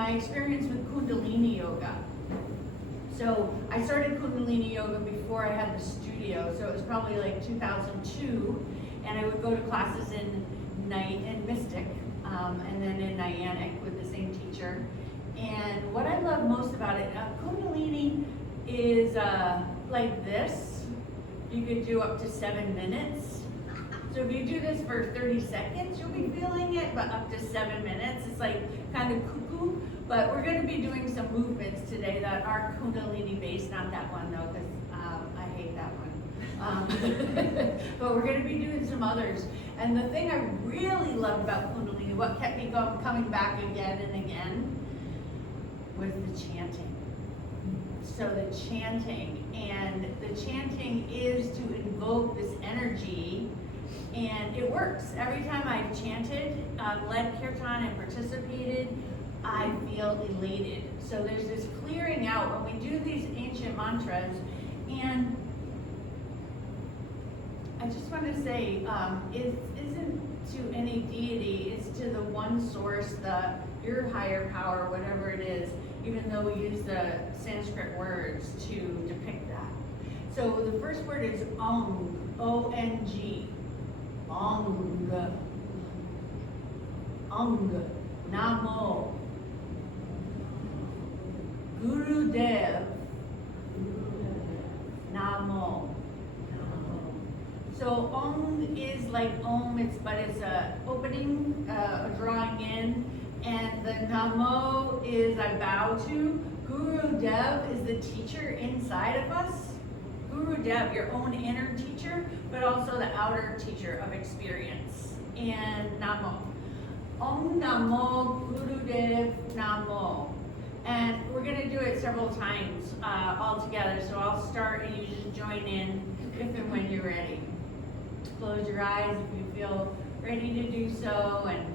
my experience with Kundalini Yoga. So I started Kundalini Yoga before I had the studio, so it was probably like 2002, and I would go to classes in Night and Mystic, and then in Niantic with the same teacher. And what I love most about it, Kundalini is like this. You could do up to 7 minutes. So if you do this for 30 seconds, you'll be feeling it, but up to 7 minutes, it's like kind of cuckoo. But we're going to be doing some movements today that are Kundalini based, not that one though, because I hate that one. But we're going to be doing some others. And the thing I really loved about Kundalini, what kept me coming back again and again, was the chanting. So the chanting, and the chanting is to invoke this energy, and it works. Every time I've chanted, led kirtan and participated, I feel elated. So there's this clearing out when we do these ancient mantras, and I just want to say, it isn't to any deity, it's to the one source, your higher power, whatever it is, even though we use the Sanskrit words to depict that. So the first word is Ong, O-N-G, Ong, Ong, Namo, Gurudev, Namo. So Om is like Om, but it's a opening, a drawing in, and the Namo is I bow to. Guru Dev is the teacher inside of us. Guru Dev, your own inner teacher, but also the outer teacher of experience. And Namo. Om Namo Guru Dev Namo. And we're going to do it several times all together. So I'll start and you just join in if and when you're ready. Close your eyes if you feel ready to do so, and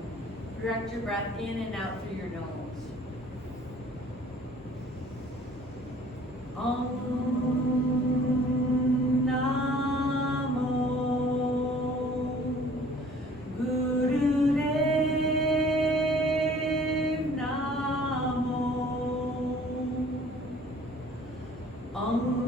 direct your breath in and out through your nose. Om Namo Gurudev Namo. Om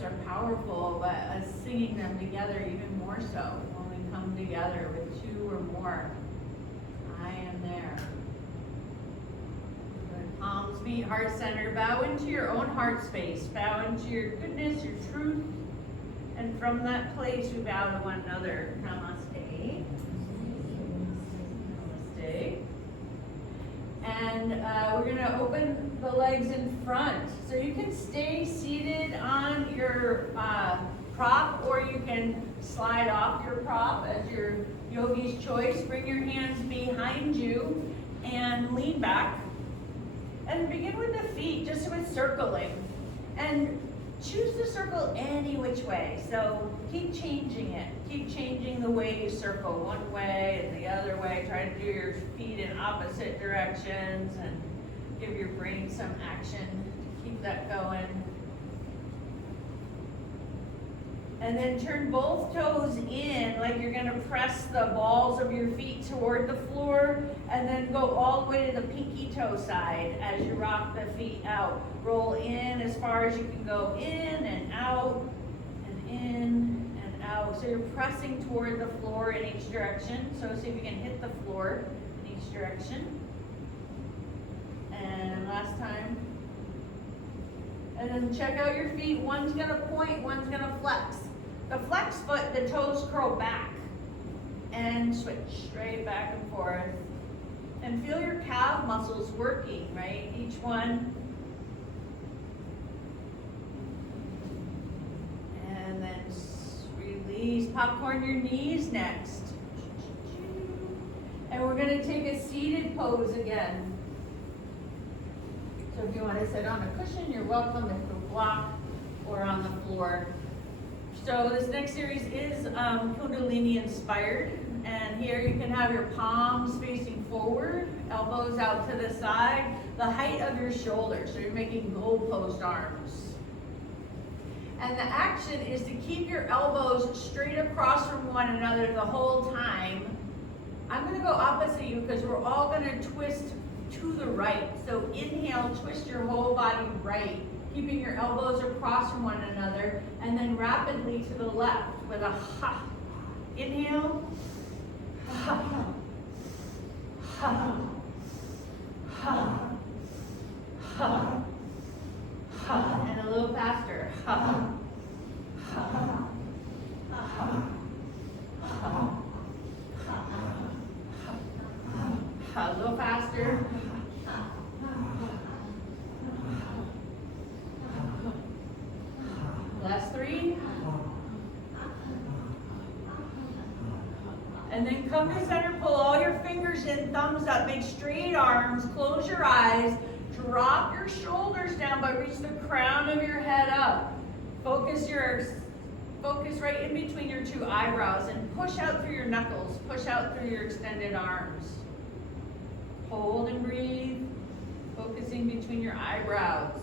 Are powerful, but us singing them together even more so when we come together with two or more. I am there. Good. Palms meet heart center. Bow into your own heart space. Bow into your goodness, your truth, and from that place we bow to one another. Namaste. Namaste. And we're gonna open the legs in front. So you can stay seated on your prop, or you can slide off your prop as your yogi's choice. Bring your hands behind you and lean back. And begin with the feet, just with circling. And choose to circle any which way. So keep changing it. Keep changing the way you circle, one way and the other way. Try to do your feet in opposite directions and give your brain some action to keep that going. And then turn both toes in like you're gonna press the balls of your feet toward the floor, and then go all the way to the pinky toe side as you rock the feet out. Roll in as far as you can go, in and out, and in and out. So you're pressing toward the floor in each direction. So see if you can hit the floor in each direction. And last time. And then check out your feet. One's gonna point, one's gonna flex. The flex foot, the toes curl back and switch straight back and forth. And feel your calf muscles working, right? Each one. And then release. Popcorn your knees next. And we're gonna take a seated pose again. So if you want to sit on a cushion, you're welcome, if you block or on the floor. So this next series is Kundalini-Inspired, and here you can have your palms facing forward, elbows out to the side, the height of your shoulders, so you're making goalpost arms. And the action is to keep your elbows straight across from one another the whole time. I'm going to go opposite you because we're all going to twist to the right. So inhale, twist your whole body right, keeping your elbows across from one another, and then rapidly to the left with a ha. Inhale, ha, ha, ha, ha, ha, and a little faster, ha, ha, ha, ha, ha, a little faster. Last three. And then come to center, pull all your fingers in, thumbs up, make straight arms, close your eyes, drop your shoulders down, but reach the crown of your head up. Focus right in between your two eyebrows and push out through your knuckles, push out through your extended arms. Hold and breathe, focusing between your eyebrows.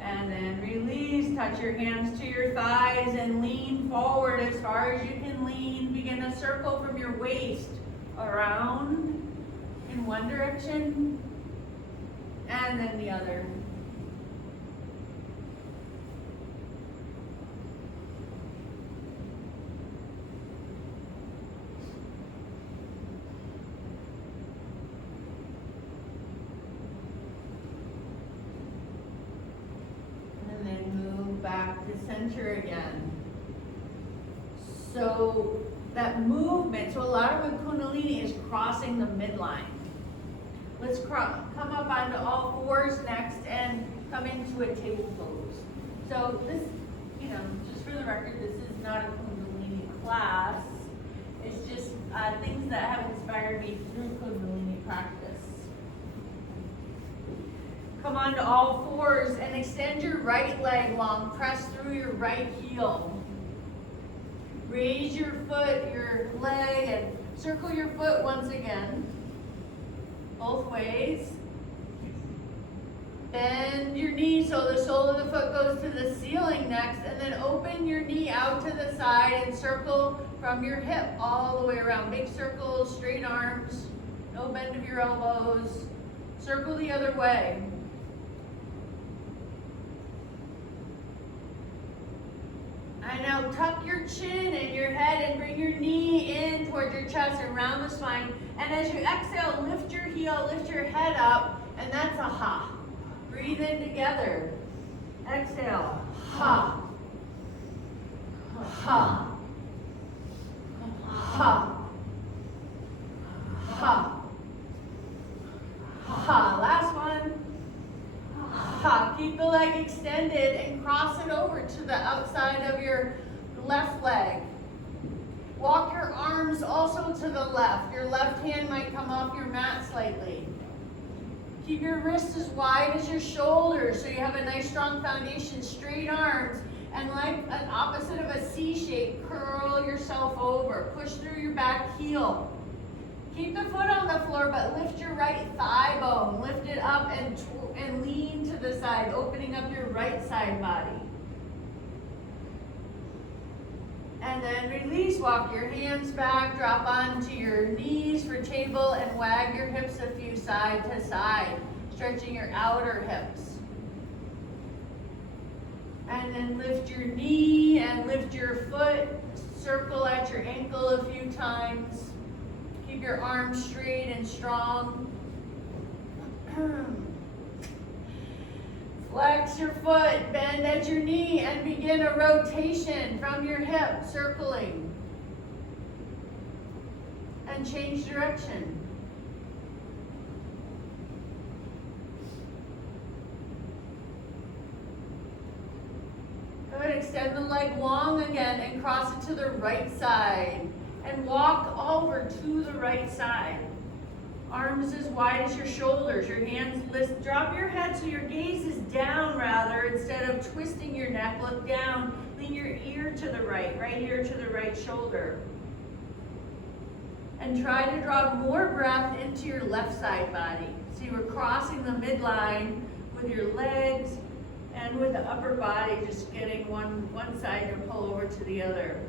And then release, touch your hands to your thighs and lean forward as far as you can lean. Begin a circle from your waist around in one direction and then the other. Back to center again. So that movement, so a lot of the Kundalini is crossing the midline. Let's come up onto all fours next and come into a table pose. So this, just for the record, this is not a Kundalini class. It's just things that have inspired me through Kundalini practice. Come onto all fours and extend your right leg long. Press through your right heel. Raise your foot, your leg, and circle your foot once again. Both ways. Bend your knee so the sole of the foot goes to the ceiling next, and then open your knee out to the side and circle from your hip all the way around. Big circles, straight arms, no bend of your elbows. Circle the other way. And now tuck your chin and your head and bring your knee in towards your chest and round the spine. And as you exhale, lift your heel, lift your head up, and that's a ha. Breathe in together. Exhale. ha, ha, ha, ha, ha. Last one. Ha. Keep the leg extended and cross it over to the outside of your left leg. Walk your arms also to the left. Your left hand might come off your mat slightly. Keep your wrists as wide as your shoulders so you have a nice strong foundation. Straight arms, and like an opposite of a C shape, curl yourself over. Push through your back heel. Keep the foot on the floor, but lift your right thigh bone. Lift it up and lean to the side, opening up your right side body. And then release, walk your hands back, drop onto your knees for table, and wag your hips a few side to side, stretching your outer hips. And then lift your knee and lift your foot, circle at your ankle a few times. Keep your arms straight and strong. Flex your foot, bend at your knee, and begin a rotation from your hip, circling. And change direction. Good, extend the leg long again and cross it to the right side. And walk over to the right side. Arms as wide as your shoulders. Your hands lift. Drop your head so your gaze is down rather. Instead of twisting your neck, look down. Lean your ear to the right ear to the right shoulder. And try to draw more breath into your left side body. So you are crossing the midline with your legs and with the upper body, just getting one side to pull over to the other.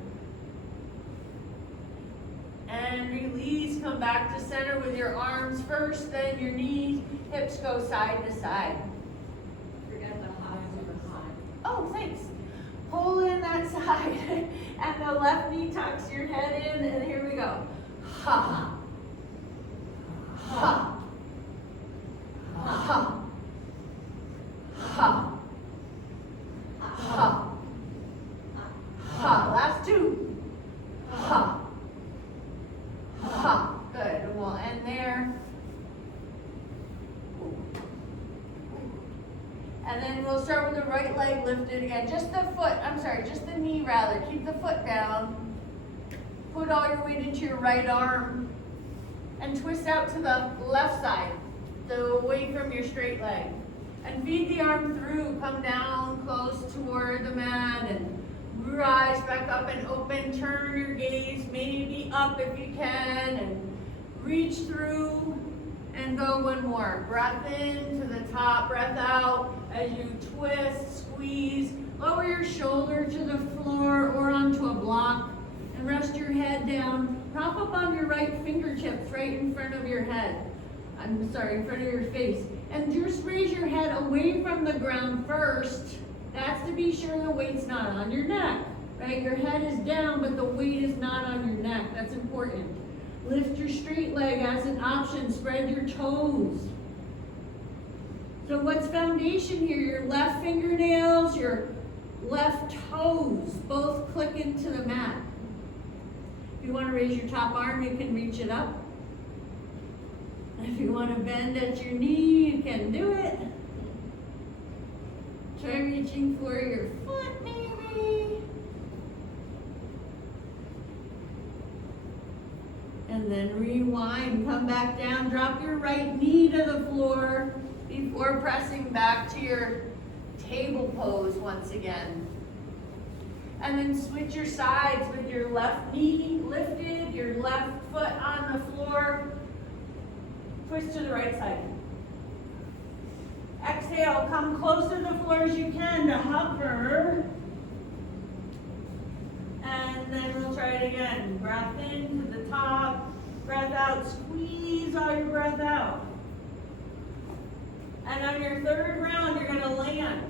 And release, come back to center with your arms first, then your knees, hips go side to side. Forget the high over side. Oh, thanks. Pull in that side, and the left knee tucks your head in, and here we go. Ha, ha, ha, ha, ha, ha. Last two. Ha. Ha. Good. And we'll end there. And then we'll start with the right leg lifted again. Just the knee rather. Keep the foot down. Put all your weight into your right arm. And twist out to the left side. So away from your straight leg. And feed the arm through. Come down close toward the mat and rise back up and open. Turn your gaze maybe up if you can, and reach through and go one more. Breath in to the top, breath out as you twist, squeeze. Lower your shoulder to the floor or onto a block and rest your head down. Prop up on your right fingertips right in front of your head. In front of your face. And just raise your head away from the ground first. That's to be sure the weight's not on your neck, right? Your head is down, but the weight is not on your neck. That's important. Lift your straight leg as an option. Spread your toes. So what's foundation here? Your left fingernails, your left toes, both click into the mat. If you want to raise your top arm, you can reach it up. If you want to bend at your knee, you can do it. Try reaching for your foot, maybe. And then rewind, come back down, drop your right knee to the floor before pressing back to your table pose once again. And then switch your sides with your left knee lifted, your left foot on the floor. Twist to the right side. Exhale, come close to the floor as you can to hover. And then we'll try it again. Breath in to the top, breath out, squeeze all your breath out. And on your third round, you're gonna land.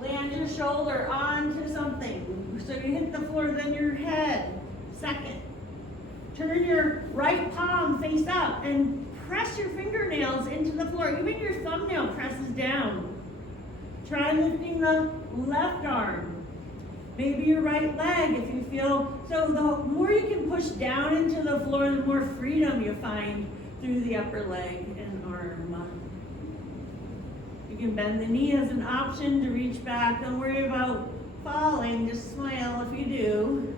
Land your shoulder onto something. So you hit the floor, then your head. Second. Turn your right palm face up and press your fingernails into the floor. Even your thumbnail presses down. Try lifting the left arm. Maybe your right leg if you feel, so the more you can push down into the floor, the more freedom you find through the upper leg and arm. You can bend the knee as an option to reach back. Don't worry about falling, just smile if you do.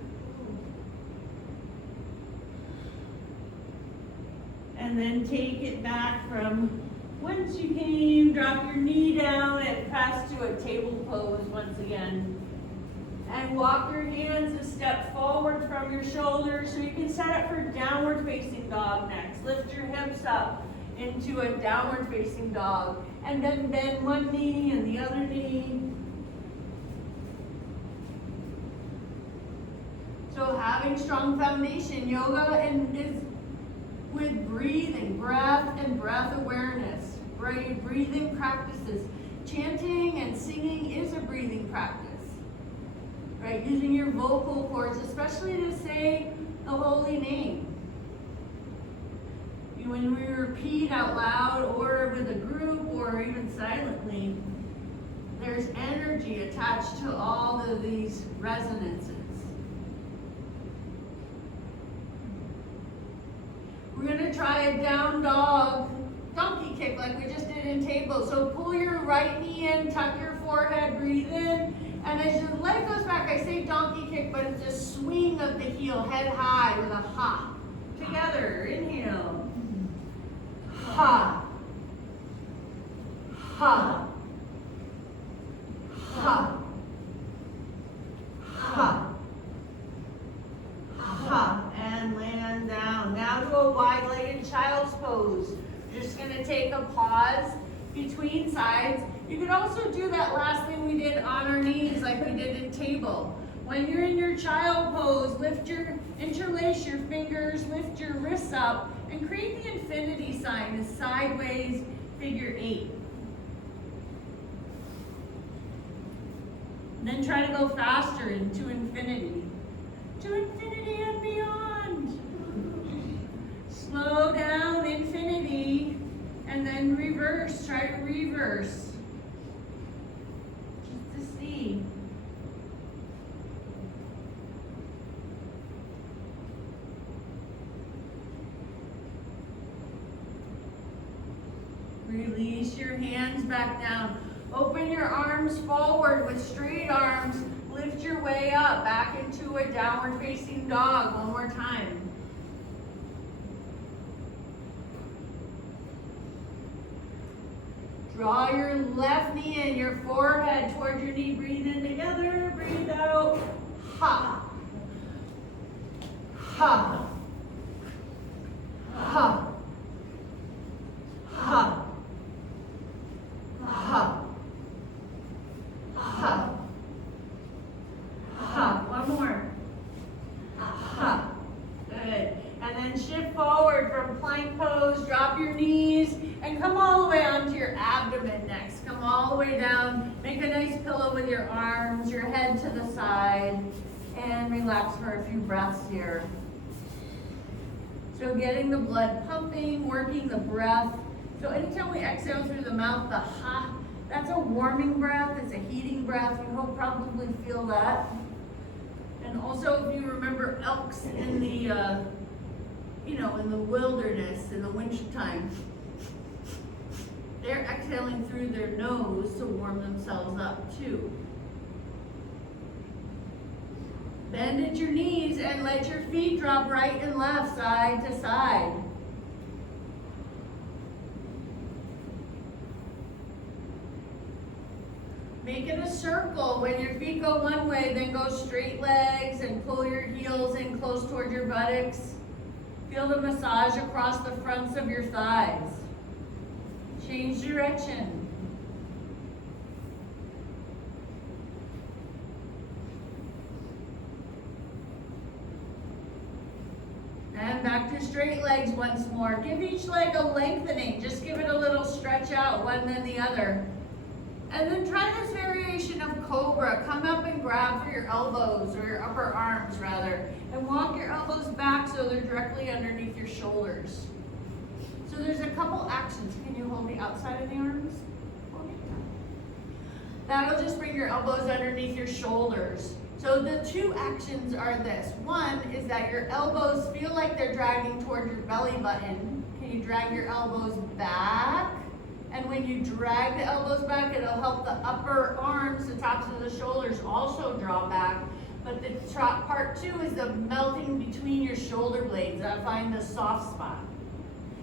And then take it back from whence you came, drop your knee down and press to a table pose once again. And walk your hands a step forward from your shoulders so you can set up for downward facing dog next. Lift your hips up into a downward facing dog. And then bend one knee and the other knee. So having strong foundation, yoga is with breathing, breath and breath awareness, right? Breathing practices. Chanting and singing is a breathing practice. Right, using your vocal cords, especially to say the holy name. When we repeat out loud or with a group or even silently, there's energy attached to all of these resonances. We're going to try a down dog donkey kick like we just did in table. So pull your right knee in, tuck your forehead, breathe in. And as your leg goes back, I say donkey kick, but it's a swing of the heel, head high with a ha. Together, inhale. Ha. Ha. Ha. Ha. Ha. And land down. Now to a wide-legged child's pose. You're just going to take a pause between sides. You could also do that last thing we did on our knees like we did in table. When you're in your child pose, interlace your fingers, lift your wrists up, and create the infinity sign, a sideways figure 8. Then try to go faster into infinity. To infinity and beyond. Slow down, infinity, and then reverse, try to reverse. Just to see. Release your hands back down. Open your arms forward with straight arms. Lift your way up, back into a downward facing dog. One more time. Draw your left knee in, your forehead toward your knee. Breathe in together, breathe out. Ha. Ha. Ha. Ha. Ha. Ha. Ha. One more. Ha. Good. And then shift forward from plank pose. Drop your knees and come all the way onto your abdomen next. Come all the way down. Make a nice pillow with your arms, your head to the side, and relax for a few breaths here. So getting the blood pumping, working the breath. So anytime we exhale through the mouth, the ha, that's a warming breath, it's a heating breath. You will probably feel that. And also if you remember elks in the, in the wilderness in the wintertime, they're exhaling through their nose to warm themselves up too. Bend at your knees and let your feet drop right and left, side to side. Make it a circle. When your feet go one way, then go straight legs and pull your heels in close toward your buttocks. Feel the massage across the fronts of your thighs. Change direction. And back to straight legs once more. Give each leg a lengthening. Just give it a little stretch out, one then the other. And then try this variation of cobra. Come up and grab for your elbows, or your upper arms rather. And walk your elbows back so they're directly underneath your shoulders. So there's a couple actions. Can you hold the outside of the arms? That'll just bring your elbows underneath your shoulders. So the two actions are this. One is that your elbows feel like they're dragging toward your belly button. Can you drag your elbows back? And when you drag the elbows back, it'll help the upper arms, the tops of the shoulders also draw back. But the top part two is the melting between your shoulder blades. I find the soft spot.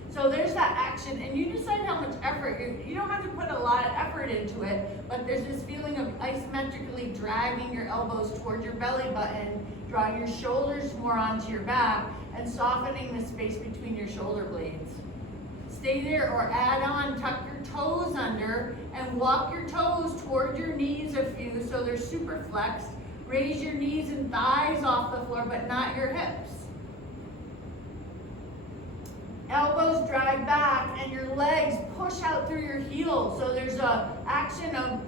So there's that action, and you decide how much effort. You don't have to put a lot of effort into it, but there's this feeling of isometrically dragging your elbows towards your belly button, drawing your shoulders more onto your back, and softening the space between your shoulder blades. Stay there or add on, tuck your toes under, and walk your toes toward your knees a few so they're super flexed. Raise your knees and thighs off the floor, but not your hips. Elbows drag back and your legs push out through your heels. So there's a action of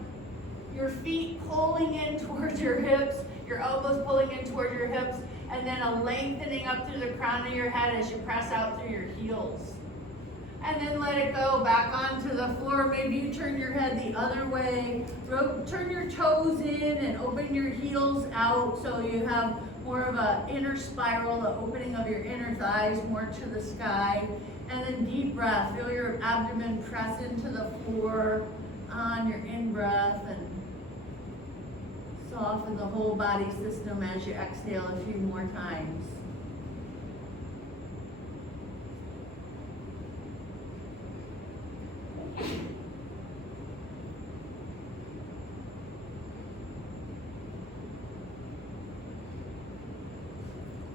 your feet pulling in towards your hips, your elbows pulling in toward your hips, and then a lengthening up through the crown of your head as you press out through your heels. And then let it go back onto the floor. Maybe you turn your head the other way. Turn your toes in and open your heels out so you have more of an inner spiral, the opening of your inner thighs more to the sky. And then deep breath. Feel your abdomen press into the floor on your in-breath and soften the whole body system as you exhale a few more times.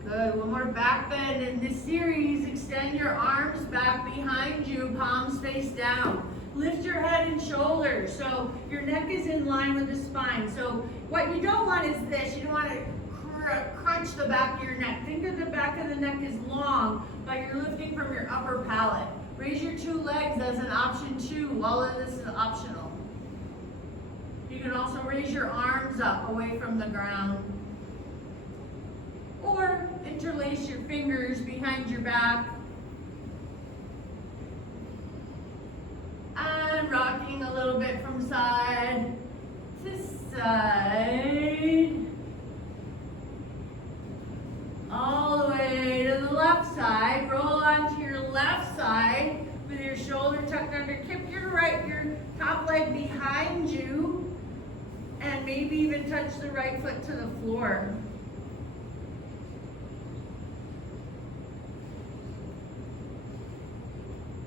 Good, one more back bend. In this series, extend your arms back behind you, palms face down. Lift your head and shoulders so your neck is in line with the spine. So what you don't want is this. You don't want to crunch the back of your neck. Think of the back of the neck is long, but you're lifting from your upper palate. Raise your two legs as an option too. All of this is optional. You can also raise your arms up away from the ground. Or interlace your fingers behind your back. And rocking a little bit from side to side. All the way to the left side. Roll onto your left side with your shoulder tucked under. Keep your top leg behind you. And maybe even touch the right foot to the floor.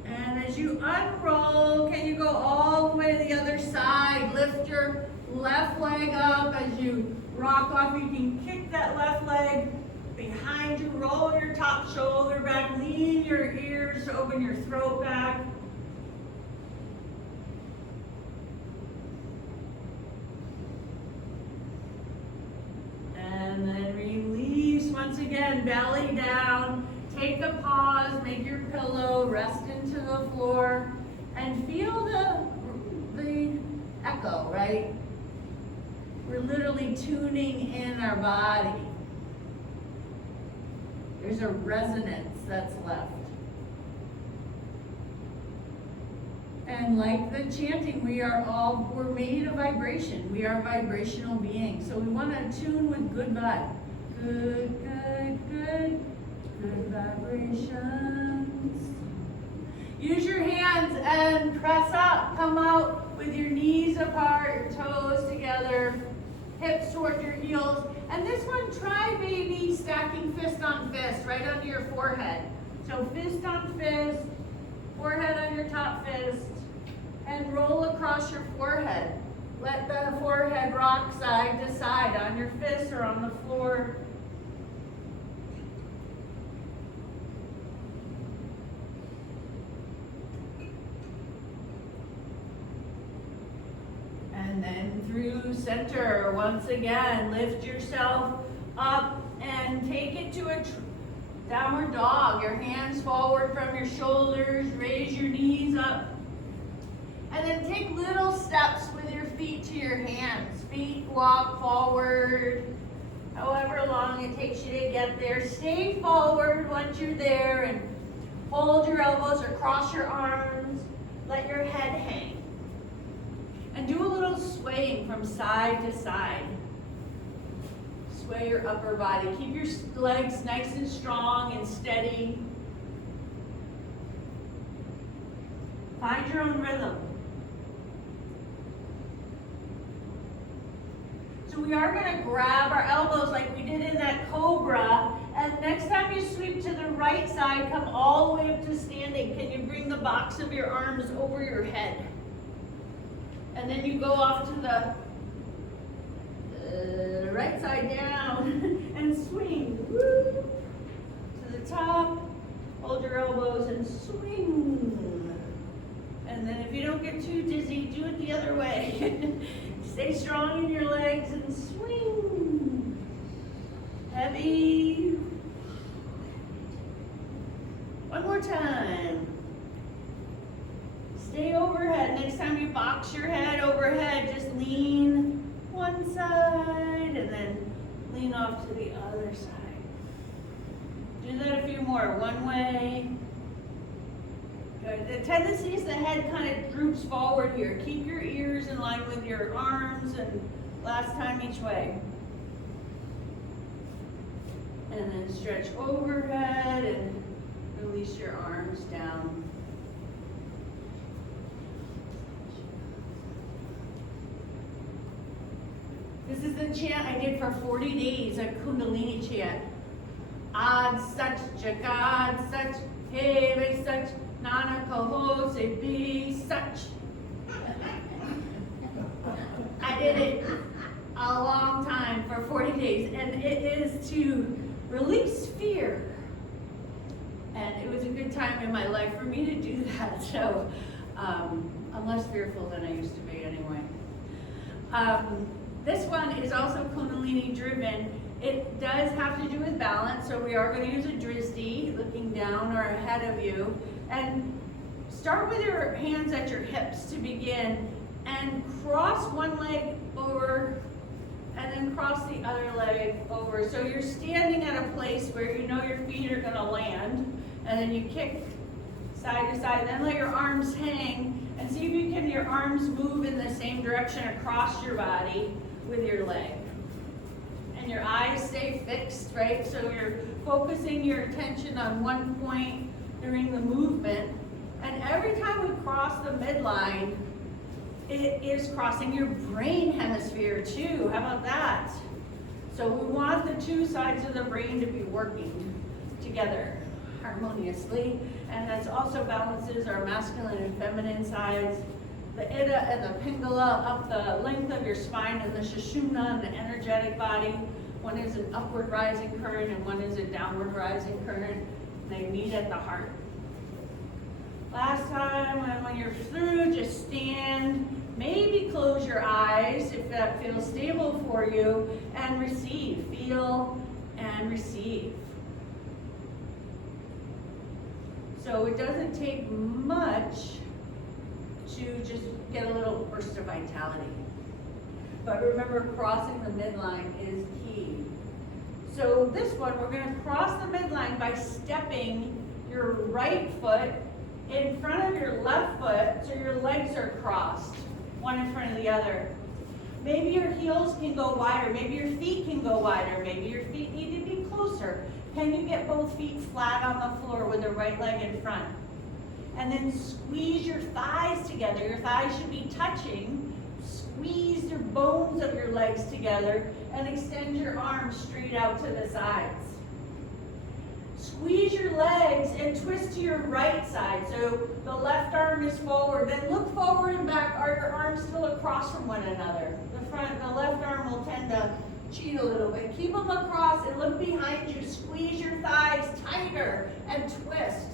And as you unroll, can you go all the way to the other side? Lift your left leg up as you rock off. You can kick that left leg behind you, roll your top shoulder back, lean your ears to open your throat back. And then release once again, belly down. Take a pause, make your pillow, rest into the floor, and feel the echo, right? We're literally tuning in our body. There's a resonance that's left. And like the chanting, we're made of vibration. We are vibrational beings. So we want to tune with good vibe. Good, good, good. Good vibrations. Use your hands and press up. Come out with your knees apart, your toes together, hips toward your heels. And this one, try maybe stacking fist on fist right under your forehead. So fist on fist, forehead on your top fist, and roll across your forehead. Let the forehead rock side to side on your fist or on the floor. And then through center, once again, lift yourself up and take it to a downward dog. Your hands forward from your shoulders, raise your knees up. And then take little steps with your feet to your hands. Feet walk forward, however long it takes you to get there. Stay forward once you're there and hold your elbows or cross your arms. Let your head hang. And do a little swaying from side to side. Sway your upper body. Keep your legs nice and strong and steady. Find your own rhythm. So we are going to grab our elbows like we did in that cobra. And next time you sweep to the right side, come all the way up to standing. Can you bring the box of your arms over your head? And then you go off to the right side down and swing. Woo. To the top, hold your elbows and swing. And then if you don't get too dizzy, do it the other way. Stay strong in your legs and swing. Heavy. One more time. Stay overhead. Next time you box your head overhead, just lean one side and then lean off to the other side. Do that a few more. One way. Good. The tendency is the head kind of droops forward here. Keep your ears in line with your arms, and last time each way. And then stretch overhead and release your arms down. This is the chant I did for 40 days, a Kundalini chant. Ad Sach, Jagad Sach, Heve Sach, Nanak Ho Se Be Sach. I did it a long time for 40 days, and it is to release fear. And it was a good time in my life for me to do that. So I'm less fearful than I used to be anyway. This one is also Kundalini driven. It does have to do with balance, so we are going to use a drishti, looking down or ahead of you. And start with your hands at your hips to begin, and cross one leg over, and then cross the other leg over. So you're standing at a place where you know your feet are going to land, and then you kick side to side. Then let your arms hang, and see if you can, your arms move in the same direction across your body with your leg. And your eyes stay fixed, right? So you're focusing your attention on one point during the movement. And every time we cross the midline, it is crossing your brain hemisphere too. How about that? So we want the two sides of the brain to be working together harmoniously. And that also balances our masculine and feminine sides. The Ida and the Pingala up the length of your spine, and the Sushumna and the energetic body. One is an upward rising current and one is a downward rising current. They meet at the heart. Last time, and when you're through, just stand. Maybe close your eyes if that feels stable for you, and receive. Feel and receive. So it doesn't take much to just get a little burst of vitality. But remember, crossing the midline is key. So this one, we're going to cross the midline by stepping your right foot in front of your left foot so your legs are crossed, one in front of the other. Maybe your heels can go wider, maybe your feet can go wider, maybe your feet need to be closer. Can you get both feet flat on the floor with the right leg in front? And then squeeze your thighs together. Your thighs should be touching. Squeeze your bones of your legs together and extend your arms straight out to the sides. Squeeze your legs and twist to your right side. So the left arm is forward. Then look forward and back. Are your arms still across from one another? The left arm will tend to cheat a little bit. Keep them across and look behind you. Squeeze your thighs tighter and twist.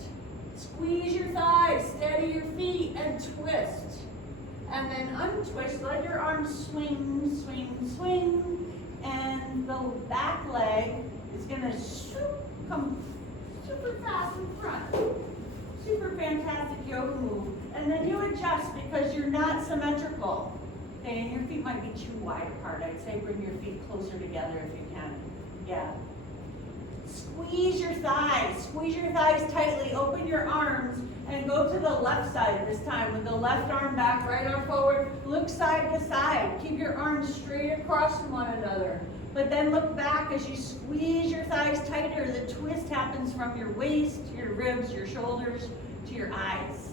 Squeeze your thighs, steady your feet, and twist. And then untwist, let your arms swing, swing, swing. And the back leg is going to come super fast in front. Super fantastic yoga move. And then you adjust because you're not symmetrical. Okay, and your feet might be too wide apart. I'd say bring your feet closer together if you can. Yeah. squeeze your thighs. Squeeze your thighs tightly. Open your arms and go to the left side this time with the left arm back, right arm forward. Look side to side. Keep your arms straight across from one another. But then look back as you squeeze your thighs tighter. The twist happens from your waist, your ribs, your shoulders, to your eyes.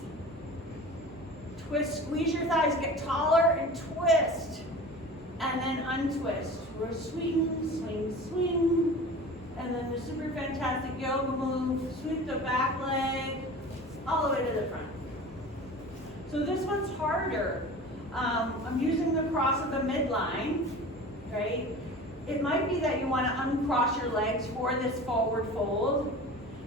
Twist, squeeze your thighs, get taller and twist. And then untwist. We're swing, swing, swing. And then the super fantastic yoga move. Sweep the back leg all the way to the front. So this one's harder. I'm using the cross of the midline, right? It might be that you want to uncross your legs for this forward fold.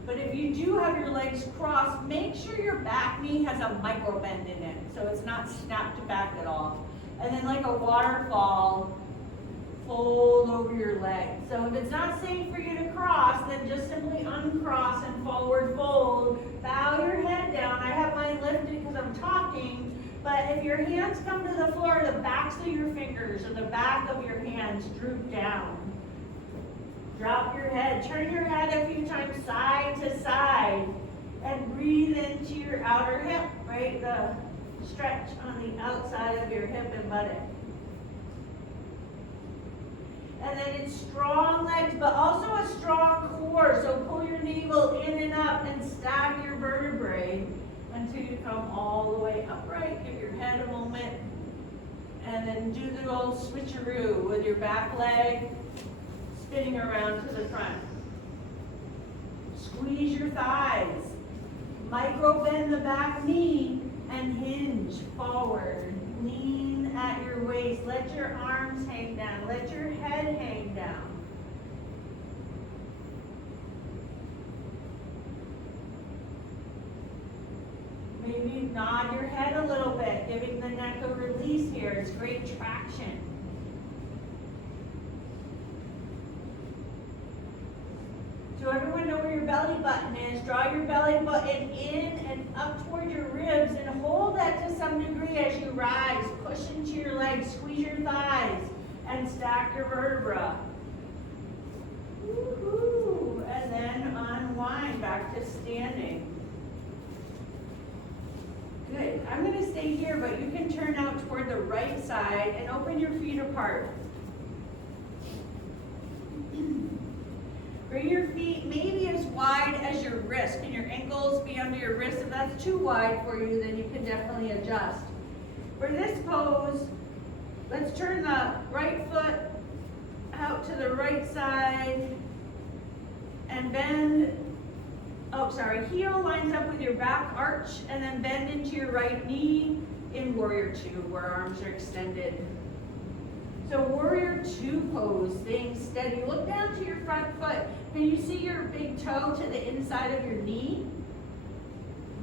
But if you do have your legs crossed, make sure your back knee has a micro bend in it, so it's not snapped back at all. And then like a waterfall, fold over your legs. So if it's not safe for you to cross, then just simply uncross and forward fold. Bow your head down. I have mine lifted because I'm talking, but if your hands come to the floor, the backs of your fingers or the back of your hands droop down. Drop your head, turn your head a few times side to side, and breathe into your outer hip, right? The stretch on the outside of your hip and buttock. And then it's strong legs, but also a strong core. So pull your navel in and up and stack your vertebrae until you come all the way upright. Give your head a moment. And then do the old switcheroo with your back leg spinning around to the front. Squeeze your thighs. Micro bend the back knee and hinge forward. Lean at your waist. Let your arms hang down. Let your head hang down. Maybe nod your head a little bit, giving the neck a release here. It's great traction. So everyone know where your belly button is. Draw your belly button in and up toward your ribs and hold that to some degree as you rise. Push into your legs, squeeze your thighs, and stack your vertebra. Woo-hoo. And then unwind back to standing. Good. I'm going to stay here, but you can turn out toward the right side and open your feet apart. Bring your feet maybe as wide as your wrist. Can your ankles be under your wrist? If that's too wide for you, then you can definitely adjust. For this pose, let's turn the right foot out to the right side and bend. Heel lines up with your back arch and then bend into your right knee in Warrior Two, where arms are extended. So Warrior Two pose, staying steady. Look down to your front foot. Can you see your big toe to the inside of your knee?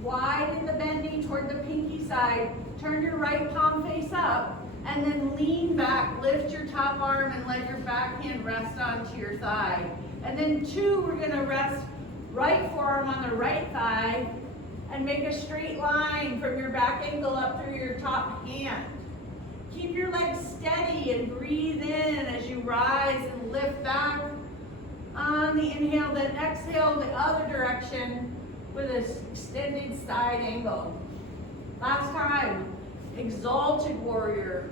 Widen the bending toward the pinky side. Turn your right palm face up and then lean back. Lift your top arm and let your back hand rest onto your thigh. And then two, we're going to rest right forearm on the right thigh and make a straight line from your back ankle up through your top hand. Keep your legs steady and breathe in as you rise and lift back on the inhale, then exhale the other direction with an extended side angle. Last time, exalted warrior.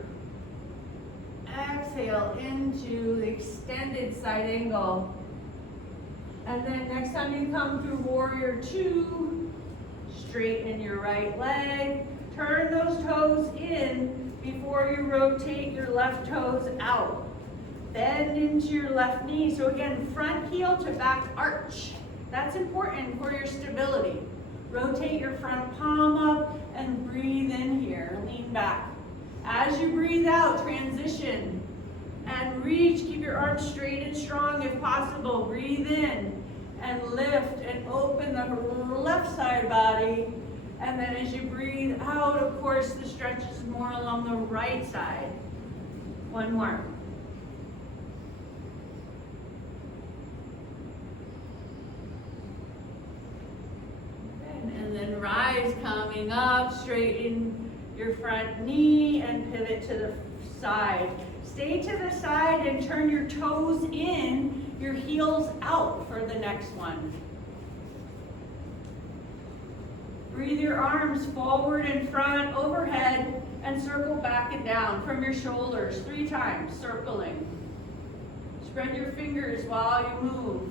Exhale into the extended side angle. And then next time you come through Warrior Two, straighten your right leg. Turn those toes in before you rotate your left toes out. Bend into your left knee. So again, front heel to back arch. That's important for your stability. Rotate your front palm up and breathe in here. Lean back. As you breathe out, transition and reach. Keep your arms straight and strong if possible. Breathe in and lift and open the left side body. And then as you breathe out, of course, the stretch is more along the right side. One more. And then rise, coming up, straighten your front knee and pivot to the side. Stay to the side and turn your toes in your heels out for the next one. Breathe your arms forward and front, overhead, and circle back and down from your shoulders 3 times, circling. Spread your fingers while you move.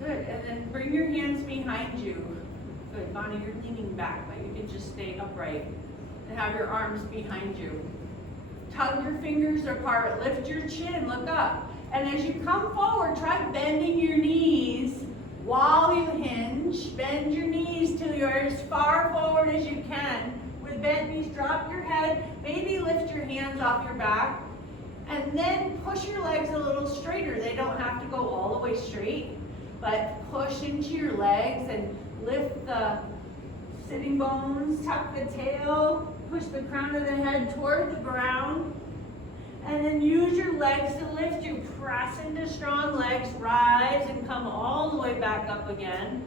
Good, and then bring your hands behind you. Good, Bonnie, you're leaning back, but you can just stay upright and have your arms behind you. Tug your fingers apart, lift your chin, look up. And as you come forward, try bending your knees while you hinge. Bend your knees till you're as far forward as you can. With bent knees, drop your head, maybe lift your hands off your back. And then push your legs a little straighter. They don't have to go all the way straight, but push into your legs and lift the sitting bones, tuck the tail, push the crown of the head toward the ground. And then use your legs to lift you. Press into strong legs, rise and come all the way back up again.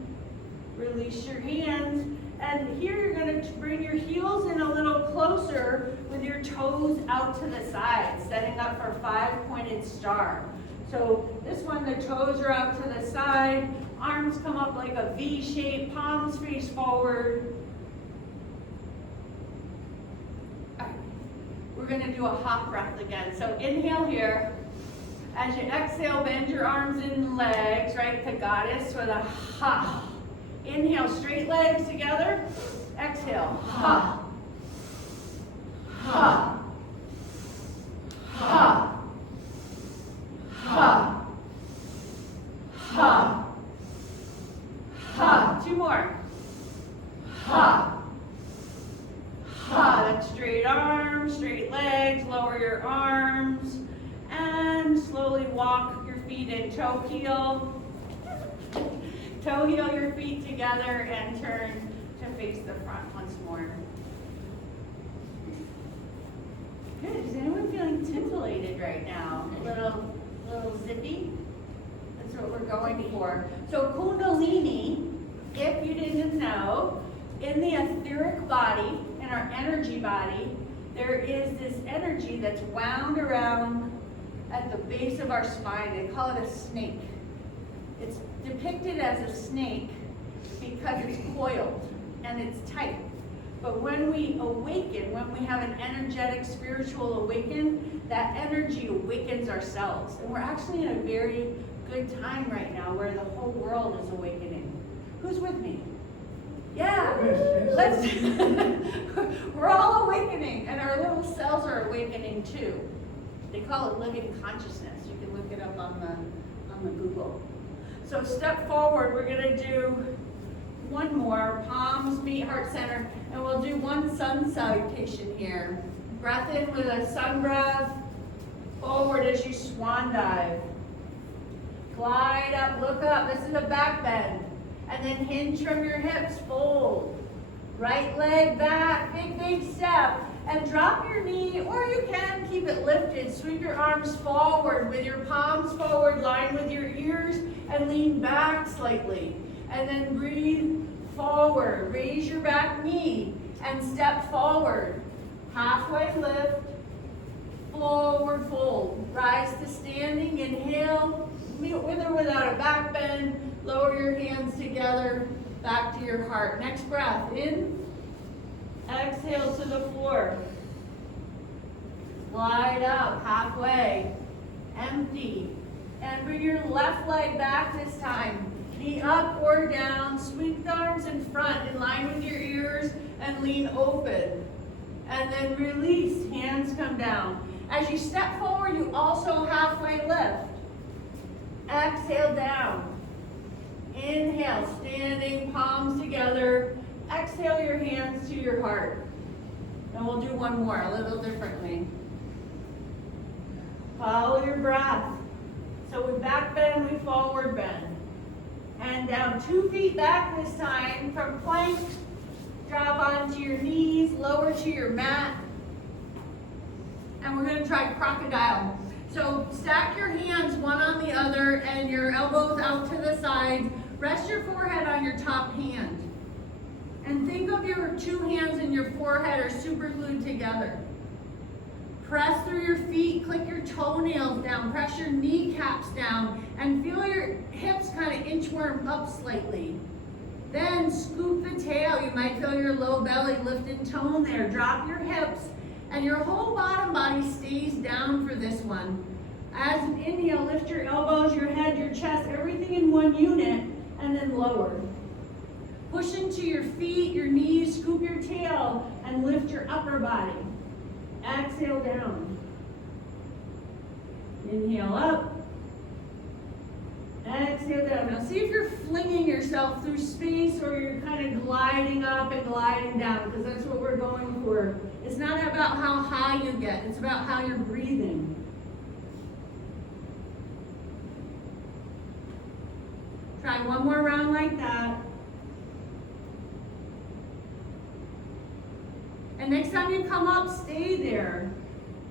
Release your hands. And here you're going to bring your heels in a little closer with your toes out to the side, setting up for 5-pointed star. So this one, the toes are out to the side, arms come up like a V shape, palms face forward. We're going to do a hop breath again. So inhale here. As you exhale, bend your arms and legs, right to goddess with a ha. Inhale, straight legs together. Exhale, ha. Ha. Ha. Ha. Ha. Ha. 2 more. Ha. Ha. That's straight arms, straight legs, lower your arms, and slowly walk your feet in toe heel. Toe heel your feet together and turn to face the front once more. Good. Is anyone feeling titillated right now? A little zippy? That's what we're going for. So Kundalini, if you didn't know, in the etheric body, in our energy body, there is this energy that's wound around at the base of our spine. They call it a snake. It's depicted as a snake because it's coiled and it's tight. But when we awaken, when we have an energetic spiritual awaken, that energy awakens ourselves. And we're actually in a very good time right now where the whole world is awakening. Who's with me? Yeah, let's. We're all awakening, and our little cells are awakening too. They call it living consciousness. You can look it up on the Google. So step forward. We're going to do one more. Palms meet heart center, and we'll do one sun salutation here. Breath in with a sun breath. Forward as you swan dive. Glide up, look up. This is a back bend. And then hinge from your hips, fold. Right leg back, big step. And drop your knee, or you can keep it lifted. Sweep your arms forward with your palms forward, line with your ears, and lean back slightly. And then breathe forward. Raise your back knee and step forward. Halfway lift, forward fold. Rise to standing, inhale, with or without a back bend. Lower your hands together, back to your heart. Next breath, in. Exhale to the floor. Glide up, halfway. Empty. And bring your left leg back this time. Knee up or down. Sweep the arms in front, in line with your ears, and lean open. And then release, hands come down. As you step forward, you also halfway lift. Exhale down. Inhale, standing, palms together. Exhale your hands to your heart. And we'll do one more, a little differently. Follow your breath. So with back bend, we forward bend. And down 2 feet back this time. From plank, drop onto your knees, lower to your mat. And we're going to try crocodile. So stack your hands one on the other and your elbows out to the side. Rest your forehead on your top hand. And think of your 2 hands and your forehead are super glued together. Press through your feet, click your toenails down, press your kneecaps down, and feel your hips kind of inchworm up slightly. Then scoop the tail. You might feel your low belly lift and tone there. Drop your hips, and your whole bottom body stays down for this one. As an inhale, lift your elbows, your head, your chest, everything in one unit, and then lower. Push into your feet, your knees, scoop your tail, and lift your upper body. Exhale down. Inhale up. Exhale down. Now see if you're flinging yourself through space or you're kind of gliding up and gliding down, because that's what we're going for. It's not about how high you get, it's about how you're breathing. Try one more round like that. And next time you come up, stay there.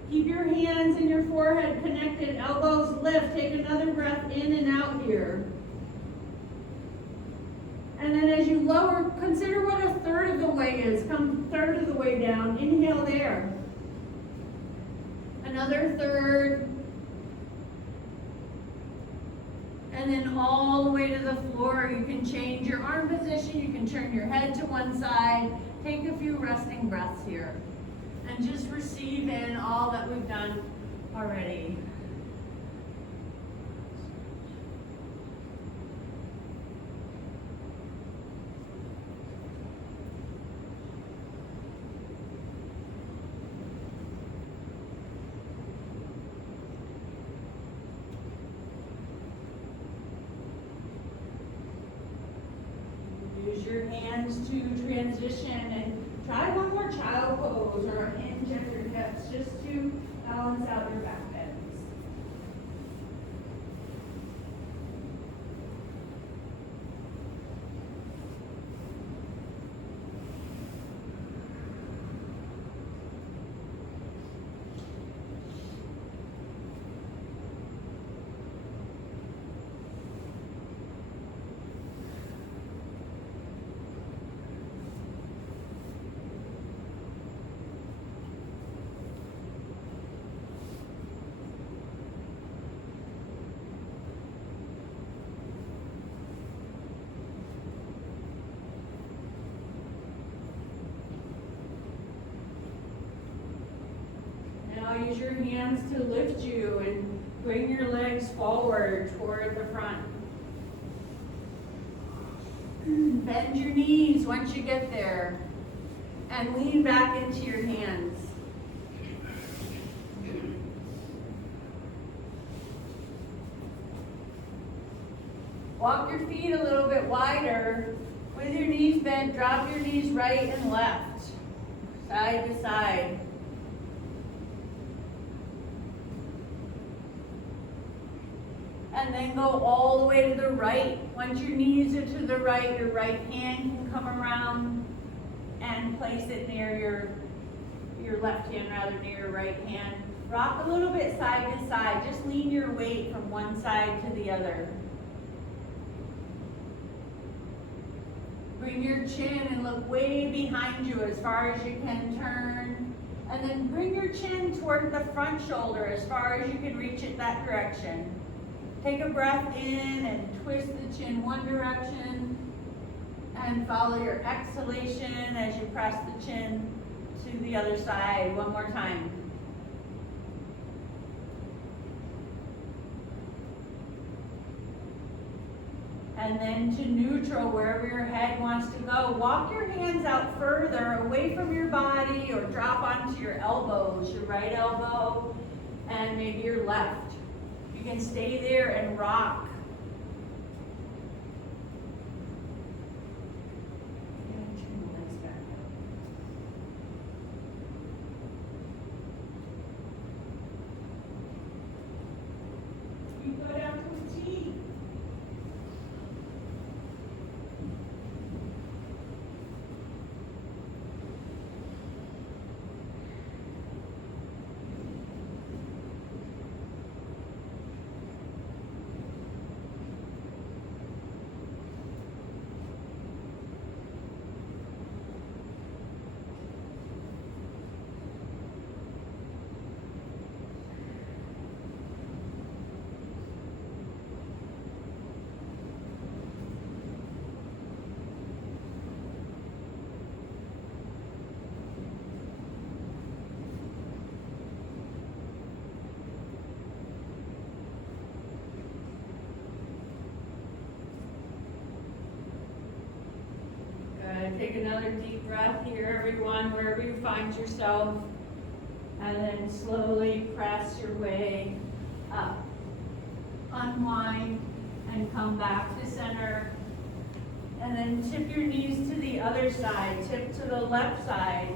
Keep your hands and your forehead connected, elbows lift. Take another breath in and out here. And then as you lower, consider what a third of the way is. Come third of the way down. Inhale there. Another third. And then all the way to the floor. You can change your arm position. You can turn your head to one side. Take a few resting breaths here. And just receive in all that we've done already. Use your hands to transition and try one more child pose or a hinge at your hips just to balance out your back bends. Now use your hands to lift you and bring your legs forward toward the front. Bend your knees once you get there and lean back into your hands. Walk your feet a little bit wider. With your knees bent, drop your knees right and left, side to side. And then go all the way to the right. Once your knees are to the right, your right hand can come around and place it near your left hand rather near your right hand. Rock a little bit side to side. Just lean your weight from one side to the other. Bring your chin and look way behind you as far as you can turn. And then bring your chin toward the front shoulder as far as you can reach it that direction. Take a breath in and twist the chin one direction and follow your exhalation as you press the chin to the other side. One more time. And then to neutral, wherever your head wants to go. Walk your hands out further away from your body or drop onto your elbows, your right elbow and maybe your left. You can stay there and rock. And turn the legs back out. You go down to a T. take another deep breath here, everyone, wherever you find yourself. And then slowly press your way up. Unwind and come back to center. And then tip your knees to the other side, tip to the left side,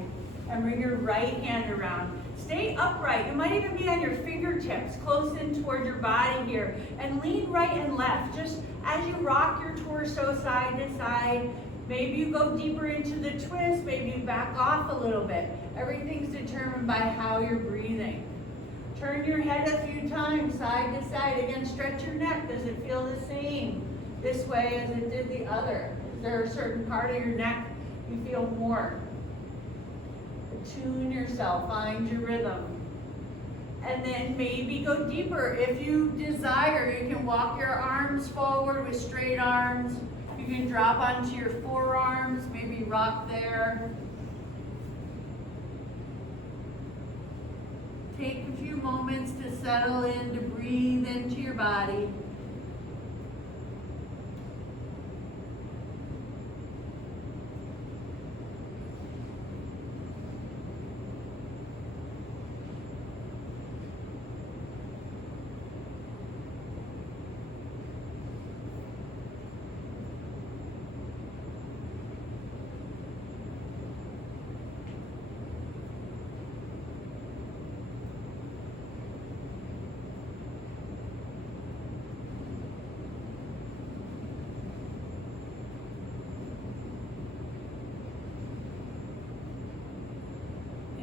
and bring your right hand around. Stay upright. You might even be on your fingertips, close in toward your body here. And lean right and left. Just as you rock your torso side to side, maybe you go deeper into the twist, maybe you back off a little bit. Everything's determined by how you're breathing. Turn your head a few times, side to side. Again, stretch your neck. Does it feel the same this way as it did the other? Is there a certain part of your neck you feel more? Tune yourself, find your rhythm. And then maybe go deeper. If you desire, you can walk your arms forward with straight arms. You can drop onto your forearms, maybe rock there. Take a few moments to settle in, to breathe into your body.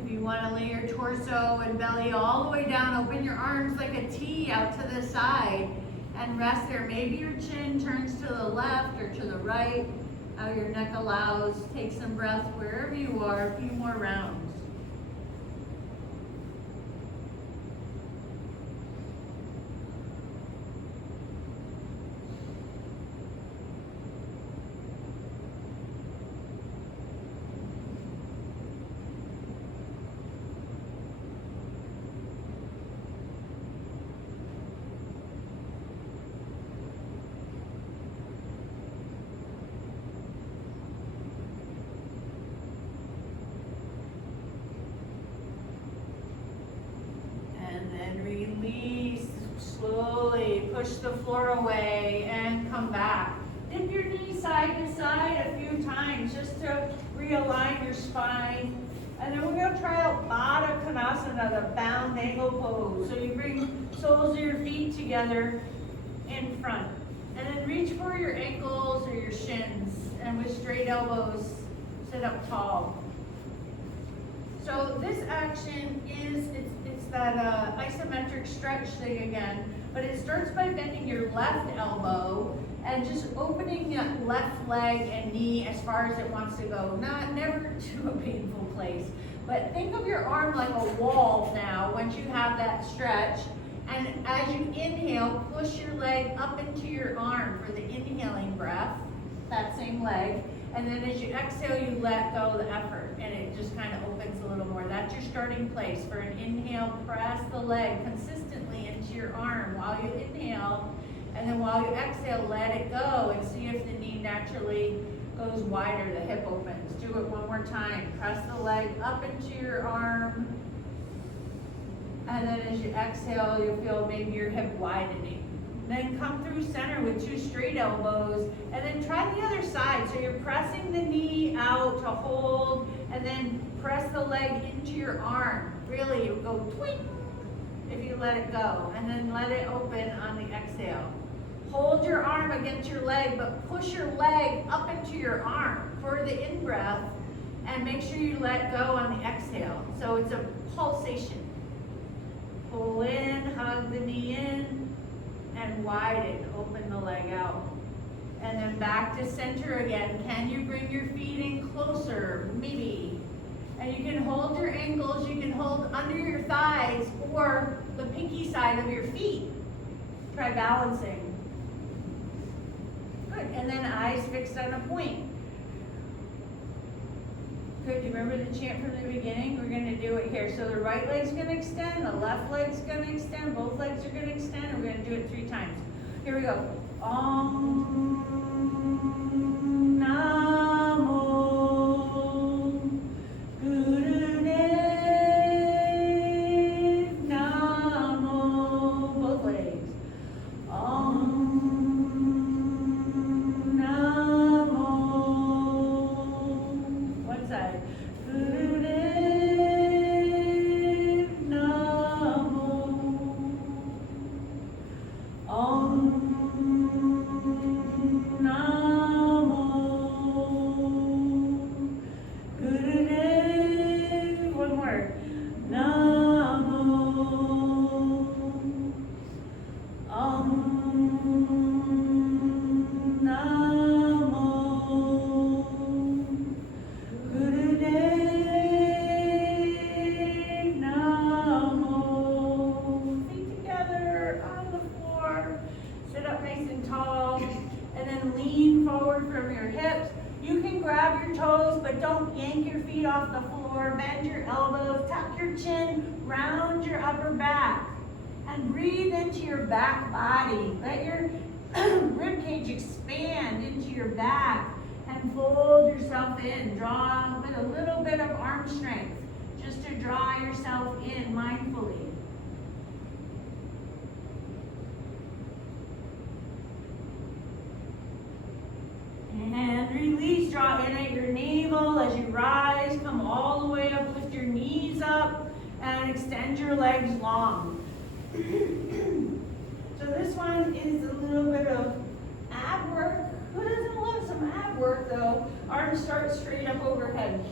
You want to lay your torso and belly all the way down, open your arms like a T out to the side and rest there. Maybe your chin turns to the left or to the right, how your neck allows. Take some breath wherever you are, a few more rounds. Release, slowly push the floor away and come back. Dip your knees side to side a few times just to realign your spine. And then we're going to try out Baddha Konasana, the bound angle pose. So you bring soles of your feet together in front. And then reach for your ankles or your shins. And with straight elbows, sit up tall. So this action is, it's that isometric stretch thing again, but it starts by bending your left elbow and just opening that left leg and knee as far as it wants to go. Never to a painful place, but think of your arm like a wall now once you have that stretch. And as you inhale, push your leg up into your arm for the inhaling breath, that same leg. And then as you exhale, you let go of the effort, and it just kind of opens a little more. That's your starting place. For an inhale, press the leg consistently into your arm while you inhale, and then while you exhale, let it go and see if the knee naturally goes wider, the hip opens. Do it one more time. Press the leg up into your arm, and then as you exhale, you'll feel maybe your hip widening. Then come through center with two straight elbows, and then try the other side. So you're pressing the knee out to hold, and then press the leg into your arm. Really, it will go twink if you let it go, and then let it open on the exhale. Hold your arm against your leg, but push your leg up into your arm for the in-breath, and make sure you let go on the exhale. So it's a pulsation. Pull in, hug the knee in, and widen, open the leg out. And then back to center again. Can you bring your feet in closer? Maybe. And you can hold your ankles, you can hold under your thighs or the pinky side of your feet. Try balancing. Good, and then eyes fixed on a point. Good, you remember the chant from the beginning? We're gonna do it here. So the right leg's gonna extend, the left leg's gonna extend, both legs are gonna extend, and we're gonna do it 3 times. Here we go. Om Namo lean forward from your hips. You can grab your toes, but don't yank your feet off the floor. Bend your elbows, tuck your chin, round your upper back. And breathe into your back body. Let your rib cage expand into your back and fold yourself in. Draw with a little bit of arm strength just to draw yourself in mindfully. And release, draw in at your navel as you rise. Come all the way up, lift your knees up and extend your legs long. So this one is a little bit of ab work. Who doesn't love some ab work though? Arms start straight up overhead.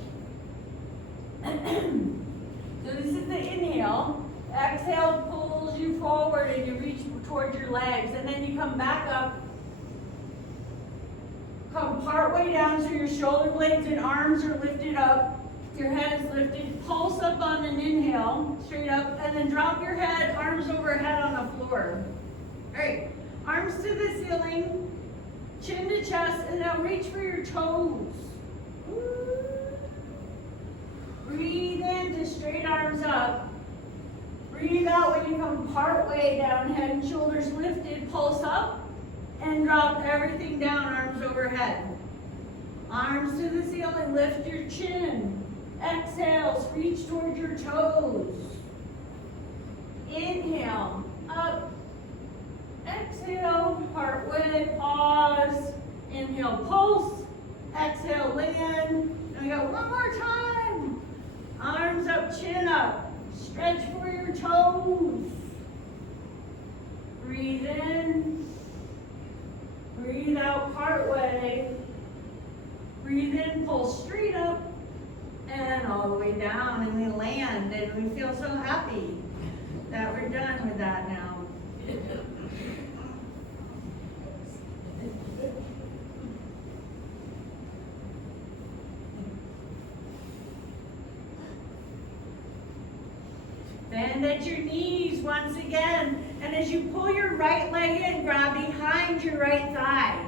So this is the inhale. Exhale pulls you forward and you reach towards your legs, and then you come back up. Come part way down so your shoulder blades and arms are lifted up. Your head is lifted. Pulse up on an inhale, straight up, and then drop your head, arms overhead on the floor. All right, arms to the ceiling, chin to chest, and now reach for your toes. Breathe in to straight arms up. Breathe out when you come part way down, head and shoulders lifted, pulse up, and drop everything down, arms overhead. Arms to the ceiling, lift your chin. Exhales, reach towards your toes. Inhale, up. Exhale, part way, pause. Inhale, pulse. Exhale, land. And we go one more time. Arms up, chin up. Stretch for your toes. Breathe in. Breathe out, part way. Breathe in, pull straight up. And all the way down, and we land, and we feel so happy that we're done with that now. Bend at your knees once again, and as you pull your right leg in, grab behind your right thigh.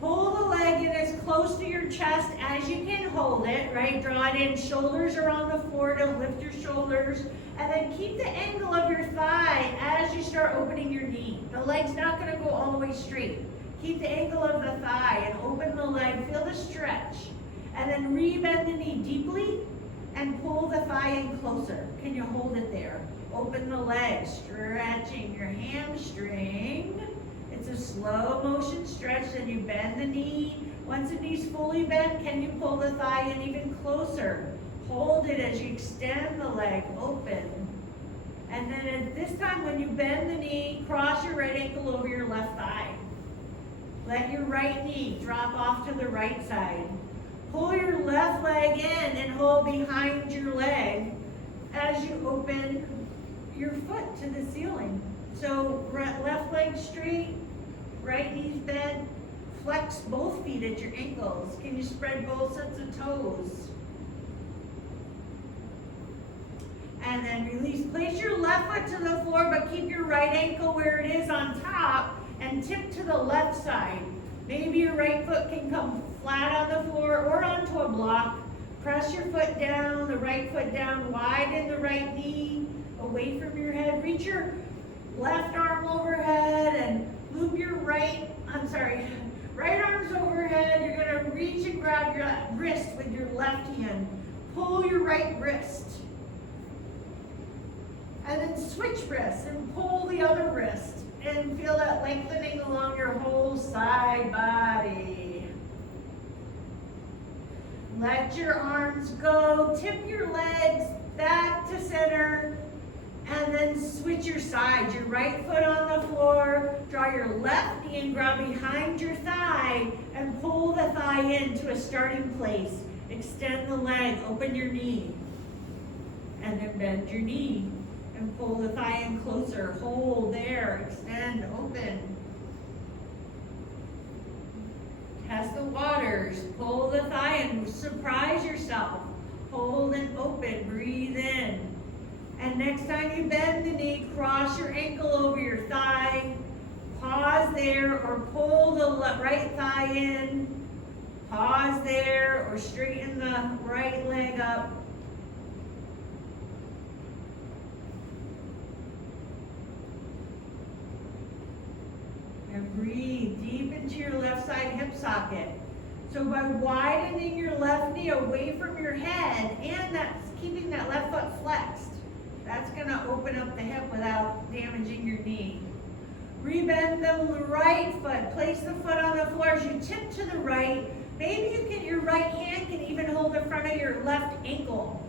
Pull the leg in as close to your chest as you can hold it, right? Draw it in, shoulders are on the floor, don't lift your shoulders. And then keep the angle of your thigh as you start opening your knee. The leg's not gonna go all the way straight. Keep the angle of the thigh and open the leg, feel the stretch. And then re-bend the knee deeply and pull the thigh in closer. Can you hold it there? Open the leg, stretching your hamstring. It's a slow motion stretch, then you bend the knee. Once the knee's fully bent, can you pull the thigh in even closer? Hold it as you extend the leg open. And then at this time, when you bend the knee, cross your right ankle over your left thigh. Let your right knee drop off to the right side. Pull your left leg in and hold behind your leg as you open your foot to the ceiling. So left leg straight, right knee's bent, flex both feet at your ankles. Can you spread both sets of toes? And then release. Place your left foot to the floor, but keep your right ankle where it is on top and tip to the left side. Maybe your right foot can come flat on the floor or onto a block. Press your foot down, the right foot down, widen the right knee, away from your head. Reach your left arm overhead and loop your right arm's overhead. You're gonna reach and grab your wrist with your left hand. Pull your right wrist. And then switch wrists and pull the other wrist. And feel that lengthening along your whole side body. Let your arms go. Tip your legs back to center. And then switch your sides. Your right foot on the floor. Draw your left knee and grab behind your thigh. And pull the thigh into a starting place. Extend the leg. Open your knee. And then bend your knee. And pull the thigh in closer. Hold there. Extend. Open. Test the waters. Pull the thigh and surprise yourself. Hold and open. Breathe in. And next time you bend the knee, cross your ankle over your thigh. Pause there. there or pull the right thigh in. Pause there or straighten the right leg up. And breathe deep into your left side hip socket. So by widening your left knee away from your head and that's keeping that left foot flexed, that's going to open up the hip without damaging your knee. Rebend the right foot. Place the foot on the floor as you tip to the right. Maybe your right hand can even hold the front of your left ankle.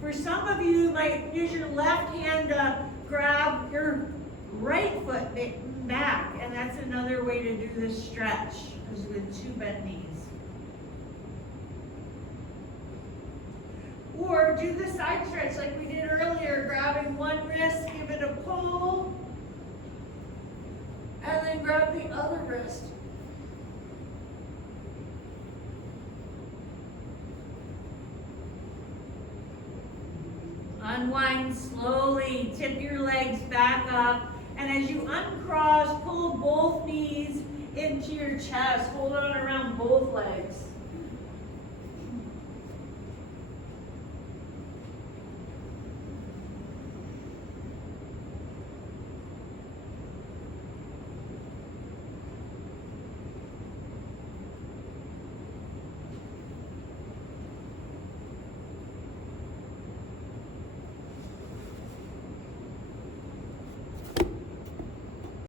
For some of you, you might use your left hand to grab your right foot back, and that's another way to do this stretch, is with two bent knees. Or do the side stretch like we did earlier, grabbing one wrist, give it a pull, and then grab the other wrist. Unwind slowly, tip your legs back up, and as you uncross, pull both knees into your chest, hold on around both legs.